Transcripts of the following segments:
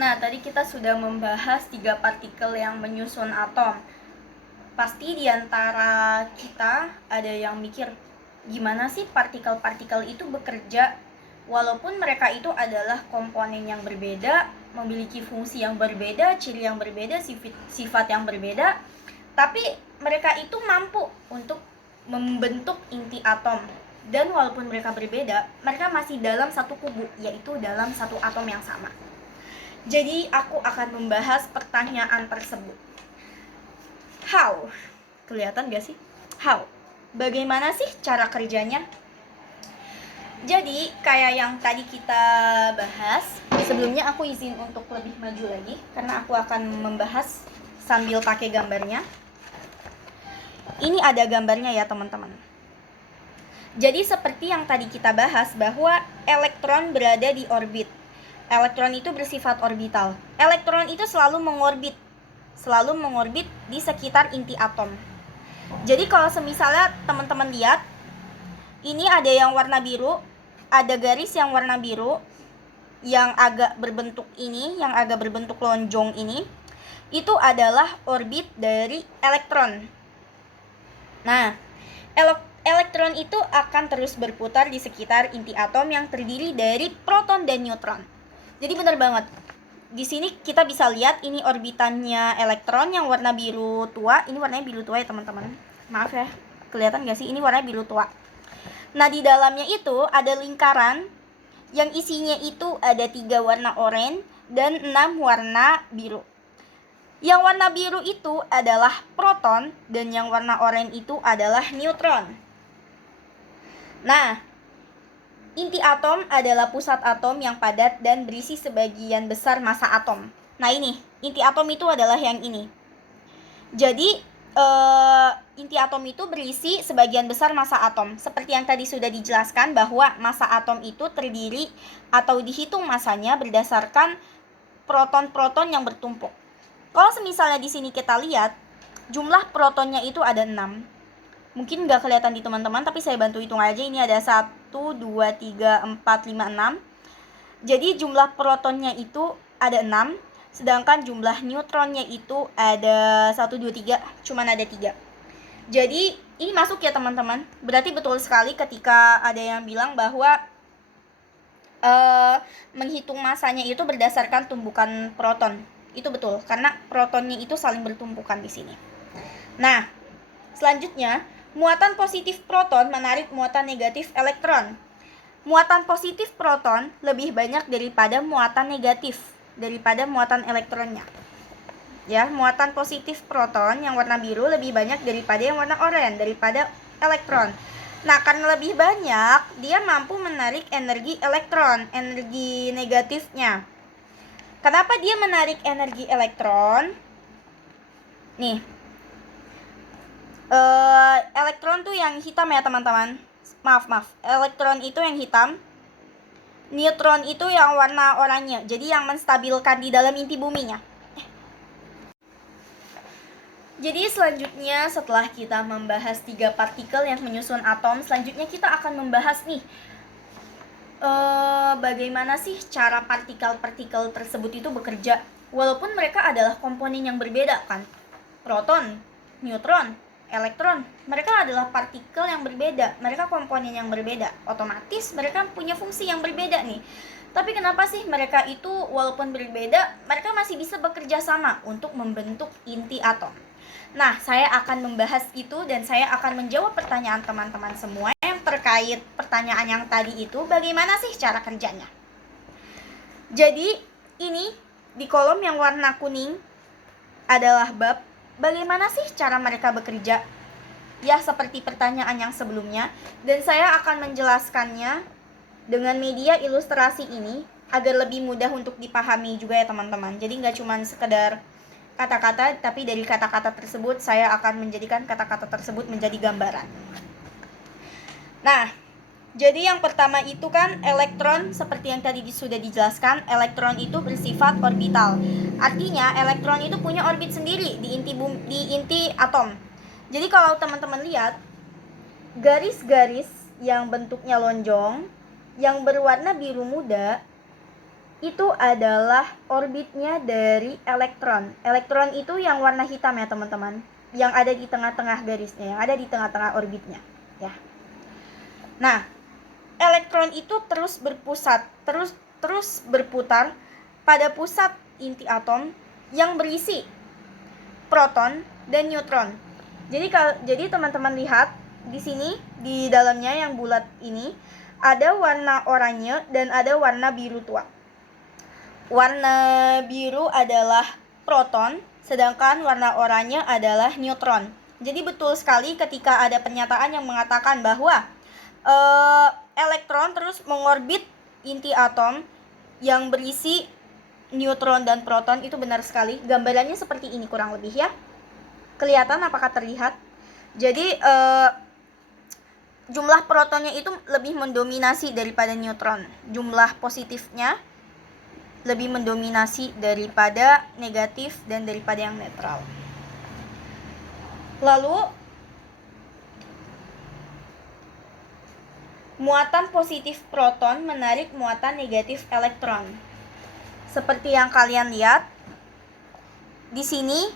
Nah, tadi kita sudah membahas 3 partikel yang menyusun atom. Pasti di antara kita ada yang mikir, gimana sih partikel-partikel itu bekerja walaupun mereka itu adalah komponen yang berbeda, memiliki fungsi yang berbeda, ciri yang berbeda, sifat yang berbeda, tapi mereka itu mampu untuk membentuk inti atom. Dan walaupun mereka berbeda, mereka masih dalam satu kubu, yaitu dalam satu atom yang sama. Jadi aku akan membahas pertanyaan tersebut. How? Kelihatan gak sih? How? Bagaimana sih cara kerjanya? Jadi kayak yang tadi kita bahas, sebelumnya aku izin untuk lebih maju lagi karena aku akan membahas sambil pakai gambarnya. Ini ada gambarnya ya teman-teman. Jadi seperti yang tadi kita bahas bahwa elektron berada di orbit. Elektron itu bersifat orbital. Elektron itu selalu mengorbit di sekitar inti atom. Jadi kalau misalnya teman-teman lihat, ini ada yang warna biru, ada garis yang warna biru, yang agak berbentuk ini, yang agak berbentuk lonjong ini, itu adalah orbit dari elektron. Nah, elektron itu akan terus berputar di sekitar inti atom yang terdiri dari proton dan neutron. Jadi benar banget. Di sini kita bisa lihat ini orbitannya elektron yang warna biru tua. Ini warnanya biru tua ya teman-teman. Maaf ya, kelihatan gak sih? Ini warnanya biru tua. Nah, di dalamnya itu ada lingkaran yang isinya itu ada 3 warna oranye dan 6 warna biru. Yang warna biru itu adalah proton dan yang warna oranye itu adalah neutron. Nah, inti atom adalah pusat atom yang padat dan berisi sebagian besar massa atom. Nah ini, inti atom itu adalah yang ini. Jadi, inti atom itu berisi sebagian besar massa atom. Seperti yang tadi sudah dijelaskan bahwa massa atom itu terdiri atau dihitung massanya berdasarkan proton-proton yang bertumpuk. Kalau misalnya di sini kita lihat, jumlah protonnya itu ada 6. Mungkin nggak kelihatan di teman-teman, tapi saya bantu hitung aja. Ini ada 1, 2, 3, 4, 5, 6. Jadi jumlah protonnya itu ada 6, sedangkan jumlah neutronnya itu ada 1, 2, 3, cuman ada 3. Jadi ini masuk ya teman-teman. Berarti betul sekali ketika ada yang bilang bahwa menghitung massanya itu berdasarkan tumpukan proton. Itu betul, karena protonnya itu saling bertumpukan di sini. Nah, selanjutnya, muatan positif proton menarik muatan negatif elektron. Muatan positif proton lebih banyak daripada muatan negatif, daripada muatan elektronnya. Ya, muatan positif proton yang warna biru lebih banyak daripada yang warna oranye, daripada elektron. Nah, karena lebih banyak, dia mampu menarik energi elektron, energi negatifnya. Kenapa dia menarik energi elektron? Nih, elektron tuh yang hitam ya teman-teman. Maaf, elektron itu yang hitam, neutron itu yang warna oranye. Jadi yang menstabilkan di dalam inti buminya. Jadi selanjutnya setelah kita membahas 3 partikel yang menyusun atom, selanjutnya kita akan membahas nih bagaimana sih cara partikel-partikel tersebut itu bekerja. Walaupun mereka adalah komponen yang berbeda kan, proton, neutron, elektron, mereka adalah partikel yang berbeda, mereka komponen yang berbeda, otomatis mereka punya fungsi yang berbeda nih. Tapi kenapa sih mereka itu walaupun berbeda, mereka masih bisa bekerja sama untuk membentuk inti atom? Nah, saya akan membahas itu dan saya akan menjawab pertanyaan teman-teman semua yang terkait pertanyaan yang tadi itu, bagaimana sih cara kerjanya. Jadi, ini di kolom yang warna kuning adalah bab bagaimana sih cara mereka bekerja? Ya, seperti pertanyaan yang sebelumnya. Dan saya akan menjelaskannya dengan media ilustrasi ini agar lebih mudah untuk dipahami juga ya teman-teman. Jadi nggak cuma sekedar kata-kata, tapi dari kata-kata tersebut saya akan menjadikan kata-kata tersebut menjadi gambaran. Nah, jadi yang pertama itu kan elektron, seperti yang tadi sudah dijelaskan, elektron itu bersifat orbital. Artinya elektron itu punya orbit sendiri di inti atom. Jadi kalau teman-teman lihat, garis-garis yang bentuknya lonjong, yang berwarna biru muda, itu adalah orbitnya dari elektron. Elektron itu yang warna hitam ya teman-teman, yang ada di tengah-tengah garisnya, yang ada di tengah-tengah orbitnya ya. Nah, elektron itu terus berputar pada pusat inti atom yang berisi proton dan neutron. Jadi teman-teman lihat di sini, di dalamnya yang bulat ini ada warna oranye dan ada warna biru tua. Warna biru adalah proton, sedangkan warna oranye adalah neutron. Jadi betul sekali ketika ada pernyataan yang mengatakan bahwa elektron terus mengorbit inti atom yang berisi neutron dan proton, itu benar sekali. Gambarannya seperti ini kurang lebih ya. Kelihatan apakah terlihat? Jadi jumlah protonnya itu lebih mendominasi daripada neutron. Jumlah positifnya lebih mendominasi daripada negatif dan daripada yang netral. Lalu muatan positif proton menarik muatan negatif elektron. Seperti yang kalian lihat di sini,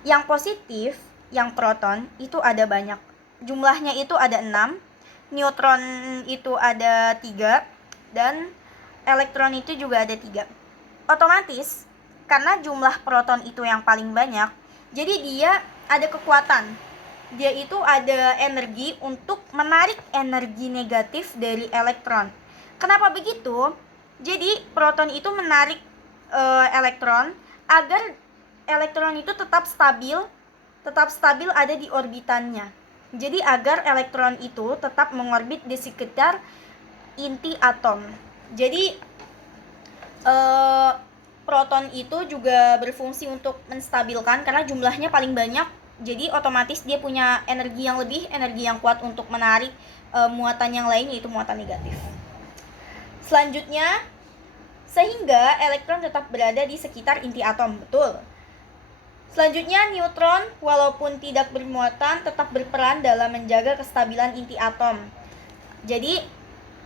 yang positif, yang proton itu ada banyak. Jumlahnya itu ada 6, neutron itu ada 3, dan elektron itu juga ada 3. Otomatis karena jumlah proton itu yang paling banyak, jadi dia ada kekuatan. Dia itu ada energi untuk menarik energi negatif dari elektron. Kenapa begitu? Jadi proton itu menarik elektron agar elektron itu tetap stabil ada di orbitannya. Jadi agar elektron itu tetap mengorbit di sekitar inti atom. Jadi proton itu juga berfungsi untuk menstabilkan karena jumlahnya paling banyak. Jadi otomatis dia punya energi yang lebih, energi yang kuat untuk menarik muatan yang lain, yaitu muatan negatif. Selanjutnya, sehingga elektron tetap berada di sekitar inti atom. Betul. Selanjutnya, neutron walaupun tidak bermuatan tetap berperan dalam menjaga kestabilan inti atom. Jadi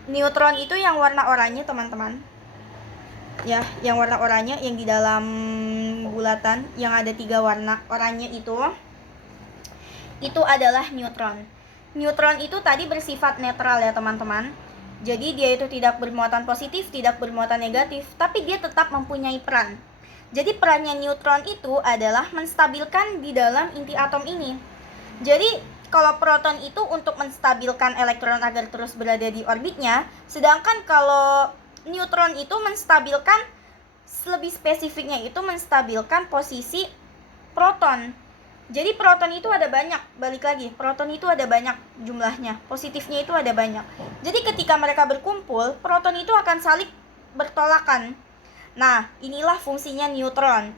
neutron itu yang warna oranye teman-teman ya, yang warna oranye yang di dalam bulatan yang ada 3 warna oranye itu adalah neutron. Neutron itu tadi bersifat netral ya teman-teman. Jadi dia itu tidak bermuatan positif, tidak bermuatan negatif, tapi dia tetap mempunyai peran. Jadi perannya neutron itu adalah menstabilkan di dalam inti atom ini. Jadi kalau proton itu untuk menstabilkan elektron agar terus berada di orbitnya, sedangkan kalau neutron itu menstabilkan, lebih spesifiknya itu menstabilkan posisi proton. Jadi proton itu ada banyak, balik lagi, proton itu ada banyak jumlahnya, positifnya itu ada banyak. Jadi ketika mereka berkumpul, proton itu akan saling bertolakan. Nah, inilah fungsinya neutron.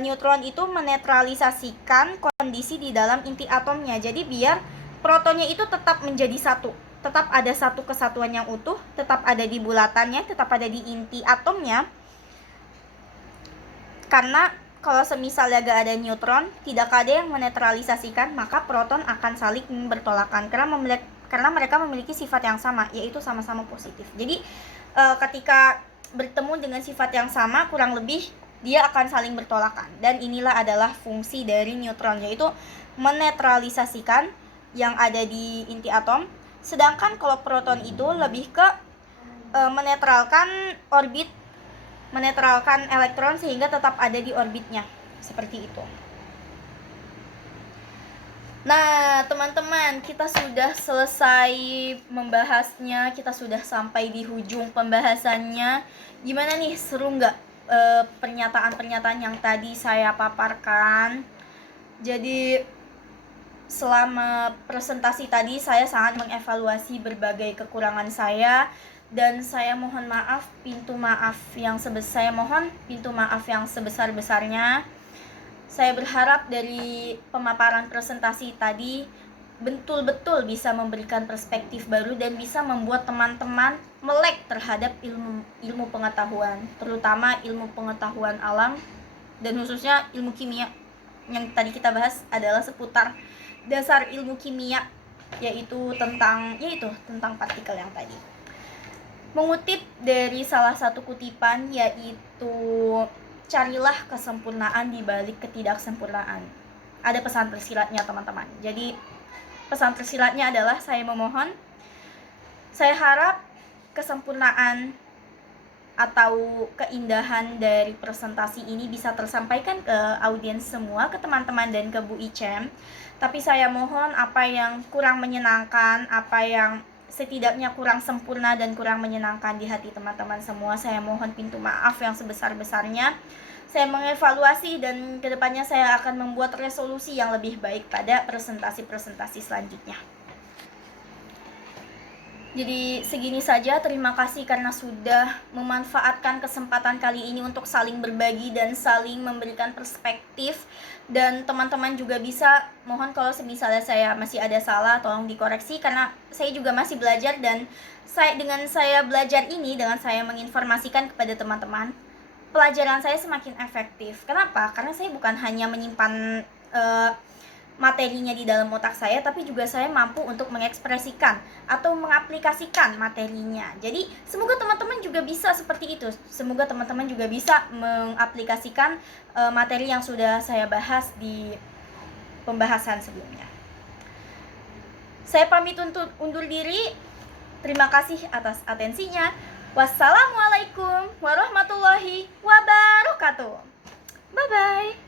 Neutron itu menetralisasikan kondisi di dalam inti atomnya. Jadi biar protonnya itu tetap menjadi satu, tetap ada satu kesatuan yang utuh, tetap ada di bulatannya, tetap ada di inti atomnya. Karena kalau semisalnya gak ada neutron, tidak ada yang menetralisasikan, maka proton akan saling bertolakan karena mereka memiliki sifat yang sama, yaitu sama-sama positif. Jadi ketika bertemu dengan sifat yang sama, kurang lebih dia akan saling bertolakan. Dan inilah adalah fungsi dari neutron, yaitu menetralisasikan yang ada di inti atom. Sedangkan kalau proton itu lebih ke menetralkan orbit, menetralkan elektron sehingga tetap ada di orbitnya. Seperti itu. Nah, teman-teman, kita sudah selesai membahasnya, kita sudah sampai di ujung pembahasannya. Gimana nih, seru nggak pernyataan-pernyataan yang tadi saya paparkan? Jadi, selama presentasi tadi saya sangat mengevaluasi berbagai kekurangan saya, dan saya mohon maaf, pintu maaf yang sebesar-besarnya. Saya berharap dari pemaparan presentasi tadi betul-betul bisa memberikan perspektif baru dan bisa membuat teman-teman melek terhadap ilmu pengetahuan, terutama ilmu pengetahuan alam dan khususnya ilmu kimia. Yang tadi kita bahas adalah seputar dasar ilmu kimia, yaitu tentang partikel yang tadi. mengutip dari salah satu kutipan, yaitu carilah kesempurnaan di balik ketidaksempurnaan. Ada pesan tersiratnya teman-teman. Jadi pesan tersiratnya adalah saya harap kesempurnaan atau keindahan dari presentasi ini bisa tersampaikan ke audiens semua, ke teman-teman dan ke Bu Icem. Tapi saya mohon apa yang kurang menyenangkan, apa yang setidaknya kurang sempurna dan kurang menyenangkan di hati teman-teman semua, saya mohon pintu maaf yang sebesar-besarnya. Saya mengevaluasi dan kedepannya saya akan membuat resolusi yang lebih baik pada presentasi-presentasi selanjutnya. Jadi segini saja, terima kasih karena sudah memanfaatkan kesempatan kali ini untuk saling berbagi dan saling memberikan perspektif. Dan teman-teman juga bisa, mohon kalau misalnya saya masih ada salah, tolong dikoreksi karena saya juga masih belajar. Dan dengan saya belajar ini, dengan saya menginformasikan kepada teman-teman, pelajaran saya semakin efektif. Kenapa? Karena saya bukan hanya menyimpan materinya di dalam otak saya, tapi juga saya mampu untuk mengekspresikan atau mengaplikasikan materinya. Jadi semoga teman-teman juga bisa seperti itu. Semoga teman-teman juga bisa mengaplikasikan materi yang sudah saya bahas di pembahasan sebelumnya. Saya pamit untuk undur diri. Terima kasih atas atensinya. Wassalamualaikum warahmatullahi wabarakatuh. Bye-bye.